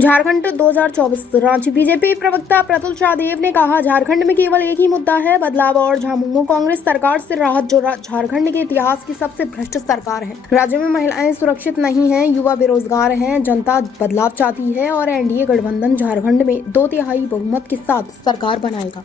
Jharkhand 2024 Ranchi BJP प्रवक्ता प्रतुल शाहदेव ने कहा, झारखंड में केवल एक ही मुद्दा है, बदलाव और झामुमो। कांग्रेस सरकार से राहत जो झारखंड के इतिहास की सबसे भ्रष्ट सरकार है। राज्य में महिलाएं सुरक्षित नहीं हैं, युवा बेरोजगार हैं, जनता बदलाव चाहती है और एनडीए गठबंधन झारखंड में 2/3 बहुमत के साथ सरकार बनाएगा।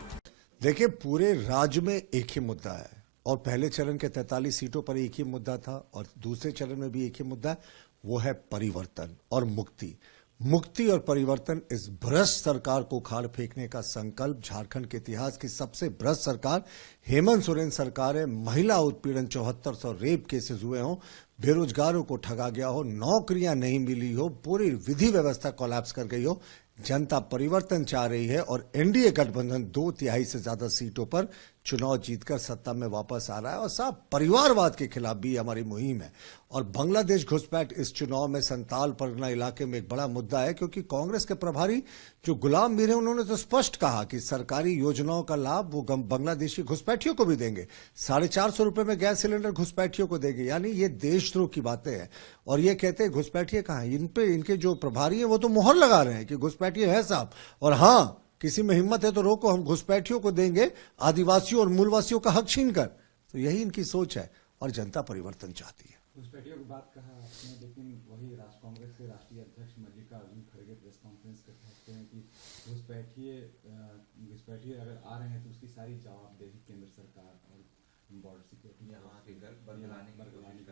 देखिए, पूरे राज्य में एक ही मुद्दा है और पहले चरण के 43 सीटों पर एक ही मुद्दा था और दूसरे चरण में भी एक ही मुद्दा है, वो है परिवर्तन और मुक्ति। मुक्ति और परिवर्तन, इस भ्रष्ट सरकार को उखाड़ फेंकने का संकल्प। झारखंड के इतिहास की सबसे भ्रष्ट सरकार हेमंत सोरेन सरकार है। महिला उत्पीड़न, 7400 रेप केसेस हुए हों, बेरोजगारों को ठगा गया हो, नौकरियां नहीं मिली हो, पूरी विधि व्यवस्था कोलैप्स कर गई हो। जनता परिवर्तन चाह रही है और एनडीए गठबंधन 2/3 से ज्यादा सीटों पर चुनाव जीतकर सत्ता में वापस आ रहा है और साहब परिवारवाद के खिलाफ भी हमारी मुहिम है। और बांग्लादेश घुसपैठ इस चुनाव में संताल परगना इलाके में एक बड़ा मुद्दा है, क्योंकि कांग्रेस के प्रभारी जो गुलाम मीर हैं, उन्होंने तो स्पष्ट कहा कि सरकारी योजनाओं का लाभ वो बांग्लादेशी घुसपैठियों को भी देंगे। 450 रुपए में गैस सिलेंडर घुसपैठियों को देंगे। यानी ये देशद्रोह की बातें हैं। और ये कहते हैं घुसपैठिए कहाँ, इन पे इनके जो प्रभारी हैं वो तो मोहर लगा रहे हैं कि घुसपैठिए है साहब, और हाँ किसी में हिम्मत है तो रोको, हम घुसपैठियों को देंगे आदिवासियों और मूलवासियों का हक छीनकर। तो यही इनकी सोच है और जनता परिवर्तन चाहती है। घुसपैठियों की बात कहा आपने, लेकिन वही कांग्रेस के राष्ट्रीय अध्यक्ष मल्लिकार्जुन खड़गे प्रेस कॉन्फ्रेंस कर कहते हैं कि घुसपैठिए अगर आ रहे हैं तो उसकी सारी जवाबदेही केंद्र सरकार और बॉर्डर सिक्योरिटी बरगलाने की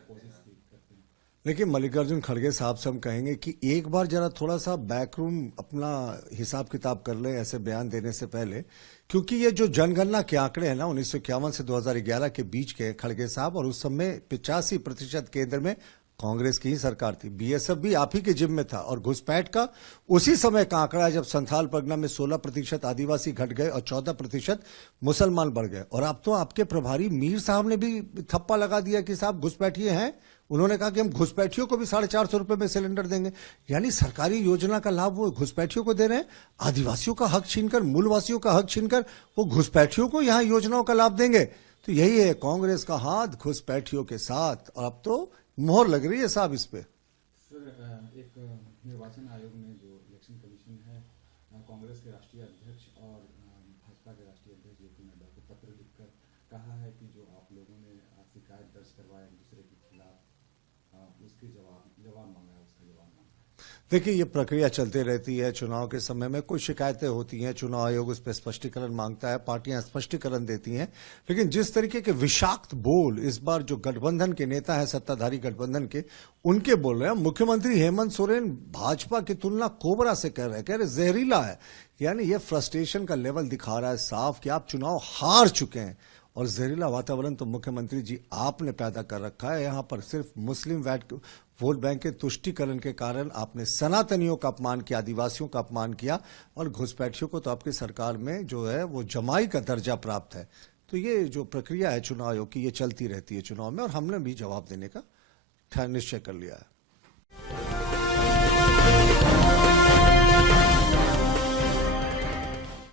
कोशिश करते हैं। देखिए, मल्लिकार्जुन खड़गे साहब से हम कहेंगे कि एक बार जरा थोड़ा सा बैकरूम अपना हिसाब किताब कर ले ऐसे बयान देने से पहले, क्योंकि ये जो जनगणना के आंकड़े हैं ना 1951 से 2011 के बीच के खड़गे साहब, और उस समय 85% केंद्र में कांग्रेस की ही सरकार थी। बीएसएफ भी आप ही के जिम्मे में था। और घुसपैठ का उसी समय का आंकड़ा है जब संथाल परगना में 16% आदिवासी घट गए और 14% मुसलमान बढ़ गए। और अब तो आपके प्रभारी मीर साहब ने भी थप्पा लगा दिया कि साहब घुसपैठिए हैं। उन्होंने कहा कि हम घुसपैठियों को भी 450 रुपए में सिलेंडर देंगे। यानी सरकारी योजना का लाभ वो घुसपैठियों को दे रहे हैं। आदिवासियों का हक छीनकर, मूलवासियों का हक छीनकर वो घुसपैठियों को यहां योजनाओं का लाभ देंगे। तो यही है कांग्रेस का हाथ घुसपैठियों के साथ, और अब तो मोहर लग रही है साहब इस पे। सर, एक निर्वाचन आयोग ने, जो इलेक्शन कमीशन है, कांग्रेस के राष्ट्रीय अध्यक्ष और भाजपा के राष्ट्रीय अध्यक्ष जेपी नड्डा को पत्र लिखकर कहा है कि जो आप लोगों ने शिकायत दर्ज करवाया एक दूसरे के खिलाफ, उसके जवाब मांगा है, उसका जवाब मांगा है। देखिए, ये प्रक्रिया चलती रहती है। चुनाव के समय में कुछ शिकायतें होती हैं, चुनाव आयोग उस पर स्पष्टीकरण मांगता है, पार्टियां स्पष्टीकरण देती हैं। लेकिन जिस तरीके के विषाक्त बोल इस बार जो गठबंधन के नेता है, सत्ताधारी गठबंधन के, उनके बोल रहे हैं, मुख्यमंत्री हेमंत सोरेन भाजपा की तुलना कोबरा से कर रहे हैं, जहरीला है। यानी ये फ्रस्ट्रेशन का लेवल दिखा रहा है साफ कि आप चुनाव हार चुके हैं। और जहरीला वातावरण तो मुख्यमंत्री जी आपने पैदा कर रखा है। यहां पर सिर्फ मुस्लिम वोट बैंक के तुष्टीकरण के कारण आपने सनातनियों का अपमान किया, आदिवासियों का अपमान किया, और घुसपैठियों को तो आपकी सरकार में जो है वो जमाई का दर्जा प्राप्त है। तो ये जो प्रक्रिया है चुनाव आयोग की, ये चलती रहती है चुनाव में, और हमने भी जवाब देने का निश्चय कर लिया है।